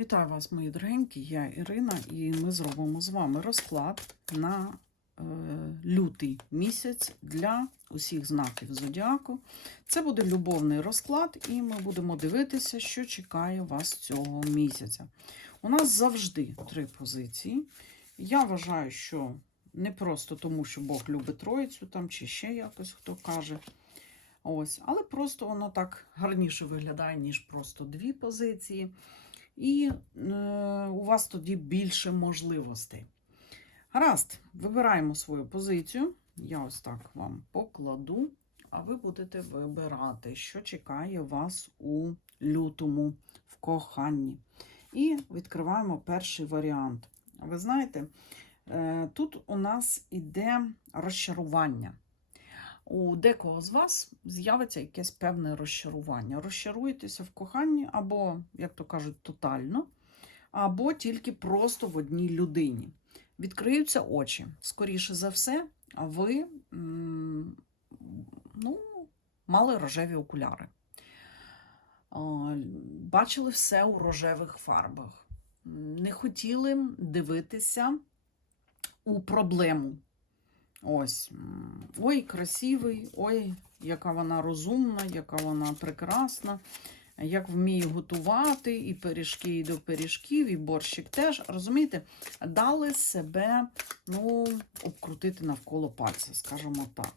Вітаю вас, мої дорогенькі, я Ірина, і ми зробимо з вами розклад на е, лютий місяць для усіх знаків зодіаку. Це буде любовний розклад, і ми будемо дивитися, що чекає вас цього місяця. У нас завжди три позиції. Я вважаю, що не просто тому, що Бог любить троїцю там, чи ще якось хто каже. Ось, але просто воно так гарніше виглядає, ніж просто дві позиції. І е, у вас тоді більше можливостей. Гаразд, вибираємо свою позицію. Я ось так вам покладу, а ви будете вибирати, що чекає вас у лютому в коханні. І відкриваємо перший варіант. Ви знаєте, е, тут у нас іде розчарування. У декого з вас з'явиться якесь певне розчарування. Розчаруєтеся в коханні, або, як то кажуть, тотально, або тільки просто в одній людині. Відкриються очі. Скоріше за все, ви ну, мали рожеві окуляри. Бачили все у рожевих фарбах. Не хотіли дивитися у проблему. Ось. Ой, красивий, ой, яка вона розумна, яка вона прекрасна, як вміє готувати, і пиріжки, і до пиріжків, і борщик теж. Розумієте, дали себе ну, обкрутити навколо пальця, скажімо так.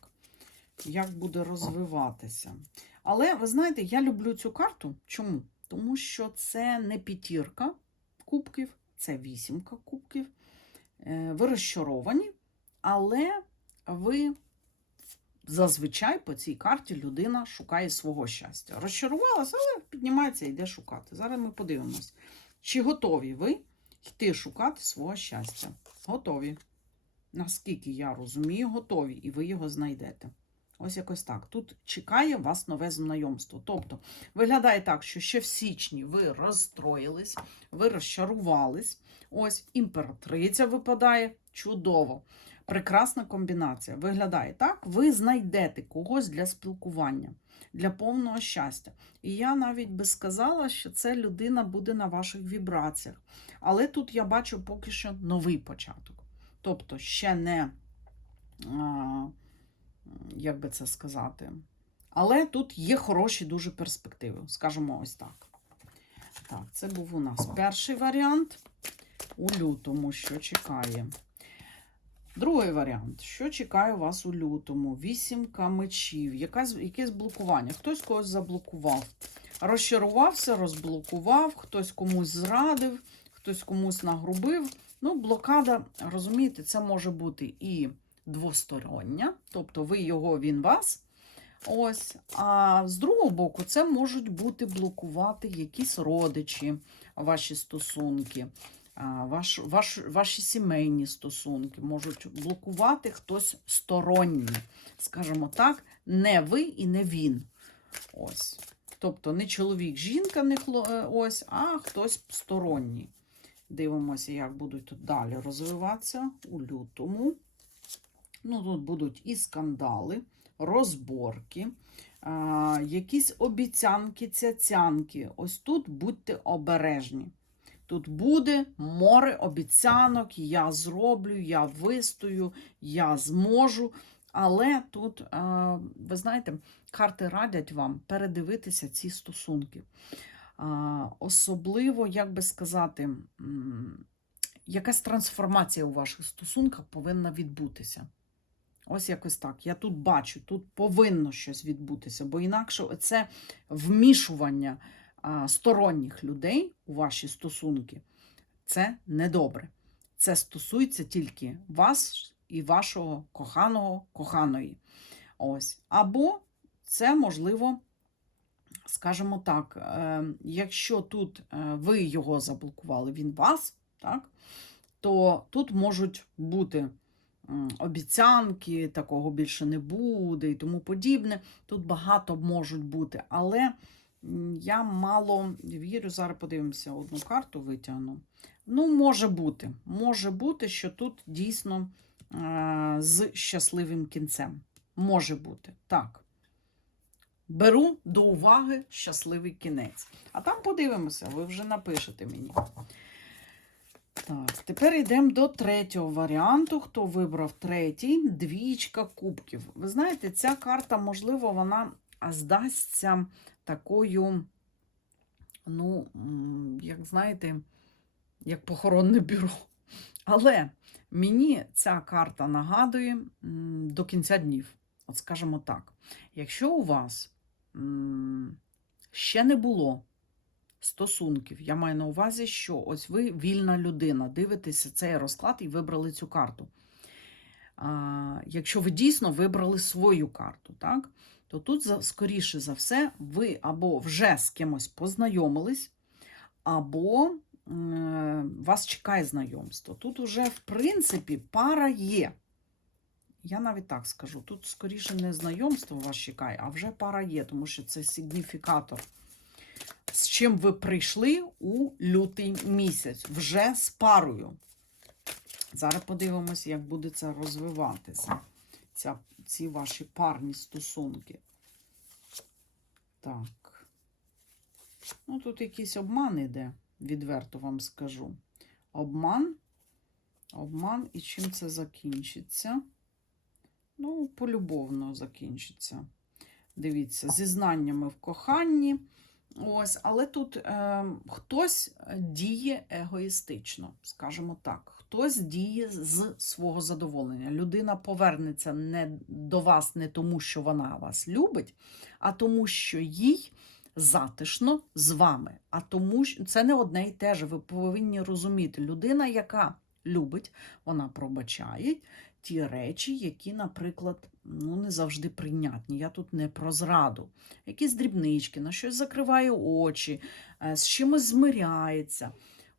Як буде розвиватися. Але ви знаєте, я люблю цю карту. Чому? Тому що це не п'ятірка кубків, це вісімка кубків. Е, Ви розчаровані, але ви зазвичай по цій карті людина шукає свого щастя. Розчарувалася, але піднімається і йде шукати. Зараз ми подивимось, чи готові ви йти шукати свого щастя. Готові. Наскільки я розумію, готові, і ви його знайдете. Ось якось так. Тут чекає вас нове знайомство. Тобто, виглядає так, що ще в січні ви розстроїлись, ви розчарувались. Ось імператриця випадає чудово. Прекрасна комбінація. Виглядає так, ви знайдете когось для спілкування, для повного щастя. І я навіть би сказала, що це людина буде на ваших вібраціях. Але тут я бачу поки що новий початок. Тобто, ще не, а, як би це сказати, але тут є хороші дуже перспективи, скажімо ось так. Так, це був у нас перший варіант у лютому, що чекає. Другий варіант. Що чекає вас у лютому? Вісімка мечів, якась, якесь блокування. Хтось когось заблокував. Розчарувався, розблокував, хтось комусь зрадив, хтось комусь нагрубив. Ну, блокада, розумієте, це може бути і двостороння, тобто ви його, він вас. Ось. А з другого боку, це можуть бути блокувати якісь родичі, ваші стосунки ваш, ваш, ваші сімейні стосунки можуть блокувати хтось сторонній. Скажімо так, не ви і не він. Ось. Тобто не чоловік, жінка, не хло, е, ось, а хтось сторонній. Дивимося, як будуть тут далі розвиватися у лютому. Ну, Тут будуть і скандали, розборки, а, якісь обіцянки, цяцянки. Ось тут будьте обережні. Тут буде море обіцянок, я зроблю, я вистою, я зможу. Але тут, е, ви знаєте, карти радять вам передивитися ці стосунки. Е, Особливо, як би сказати, якась трансформація у ваших стосунках повинна відбутися. Ось якось так. Я тут бачу, тут повинно щось відбутися, бо інакше це вмішування сторонніх людей у ваші стосунки, це недобре. Це стосується тільки вас і вашого коханого, коханої. Ось. Або це можливо, скажімо так, е, якщо тут е, ви його заблокували, він вас, так, то тут можуть бути обіцянки, такого більше не буде і тому подібне. Тут багато можуть бути, але я мало вірю. Зараз подивимося, одну карту витягну. Ну, може бути. Може бути, що тут дійсно е, з щасливим кінцем. Може бути, так. беру до уваги щасливий кінець. А там подивимося, ви вже напишете мені. Так, тепер йдемо до третього варіанту. Хто вибрав третій? Двічка кубків. Ви знаєте, ця карта, можливо, вона здасться такою, ну, як знаєте, як похоронне бюро. Але мені ця карта нагадує до кінця днів. От скажімо так, якщо у вас ще не було стосунків, я маю на увазі, що ось ви вільна людина, дивитеся цей розклад і вибрали цю карту. Якщо ви дійсно вибрали свою карту, так, то тут, скоріше за все, ви або вже з кимось познайомились, або вас чекає знайомство. Тут уже, в принципі, пара є. Я навіть так скажу. Тут скоріше не знайомство вас чекає, а вже пара є, тому що це сигніфікатор. З чим ви прийшли у лютий місяць, вже з парою. Зараз подивимось, як буде це розвиватися, ця, ці ваші парні стосунки. Так. Ну, тут якийсь обман іде, відверто вам скажу. Обман. Обман, і чим це закінчиться? Ну, полюбовно закінчиться. Дивіться, зізнаннями в коханні. Ось, але тут е, хтось діє егоїстично, скажімо так. Хтось діє з свого задоволення. Людина повернеться не до вас не тому, що вона вас любить, а тому, що їй затишно з вами. А тому, що це не одне і те ж. Ви повинні розуміти, людина, яка любить, вона пробачає ті речі, які, наприклад, ну, не завжди прийнятні. Я тут не про зраду. Якісь дрібнички, на щось закриває очі, е, з чимось змиряється.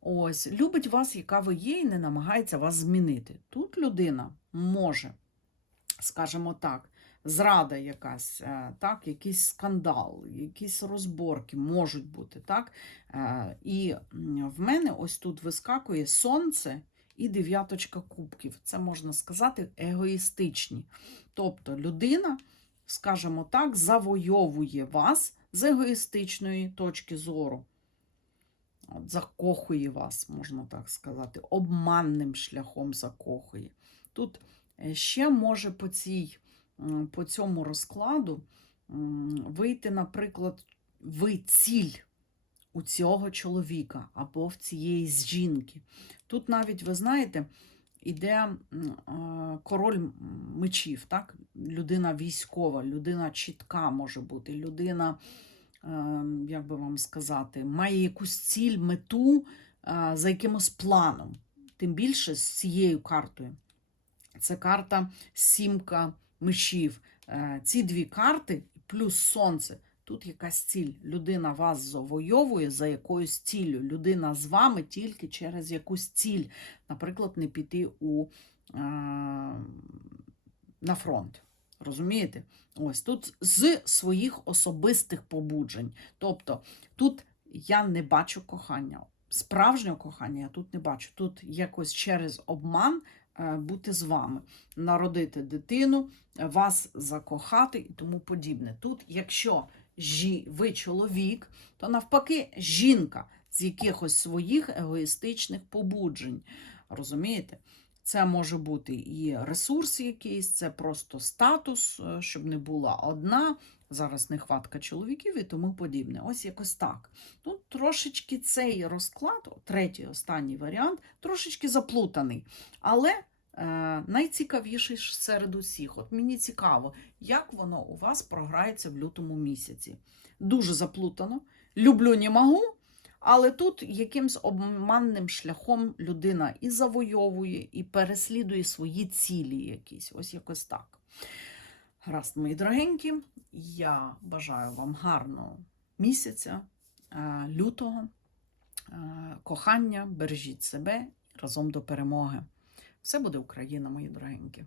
Ось, любить вас, яка ви є, і не намагається вас змінити. Тут людина може, скажімо так, зрада якась, е, так, якийсь скандал, якісь розборки можуть бути. так. Е, І в мене ось тут вискакує сонце і дев'яточка кубків. Це можна сказати егоїстичні. Тобто людина, скажімо так, завойовує вас з егоїстичної точки зору. Закохує вас, можна так сказати, обманним шляхом закохує. Тут е, ще може по, цій, по цьому розкладу вийти, наприклад, ви ціль у цього чоловіка або в цієї жінки. Тут навіть, ви знаєте, іде король мечів, так? людина військова, людина чітка може бути, людина, як би вам сказати, має якусь ціль, мету е, за якимось планом. Тим більше з цією картою. Це карта сімка мечів. Е, Ці дві карти плюс сонце. Тут якась ціль. Людина вас завойовує за якоюсь ціллю. Людина з вами тільки через якусь ціль. Наприклад, не піти у, е, на фронт. Розумієте? Ось тут з своїх особистих побуджень. Тобто тут я не бачу кохання. Справжнього кохання я тут не бачу. Тут якось через обман е, бути з вами, народити дитину, вас закохати і тому подібне. Тут, якщо ви чоловік, то навпаки жінка з якихось своїх егоїстичних побуджень. Розумієте? Це може бути і ресурс якийсь, це просто статус, е, щоб не була одна. Зараз нехватка чоловіків і тому подібне. Ось якось так. Тут трошечки цей розклад, третій останній варіант, трошечки заплутаний. Але е, найцікавіший серед усіх. От мені цікаво, як воно у вас програється в лютому місяці. Дуже заплутано. Люблю, не можу. Але тут якимсь обманним шляхом людина і завойовує, і переслідує свої цілі якісь. Ось якось так. Гаразд, мої дорогенькі, я бажаю вам гарного місяця, е, лютого, е, кохання, бережіть себе разом до перемоги. Все буде Україна, мої дорогенькі.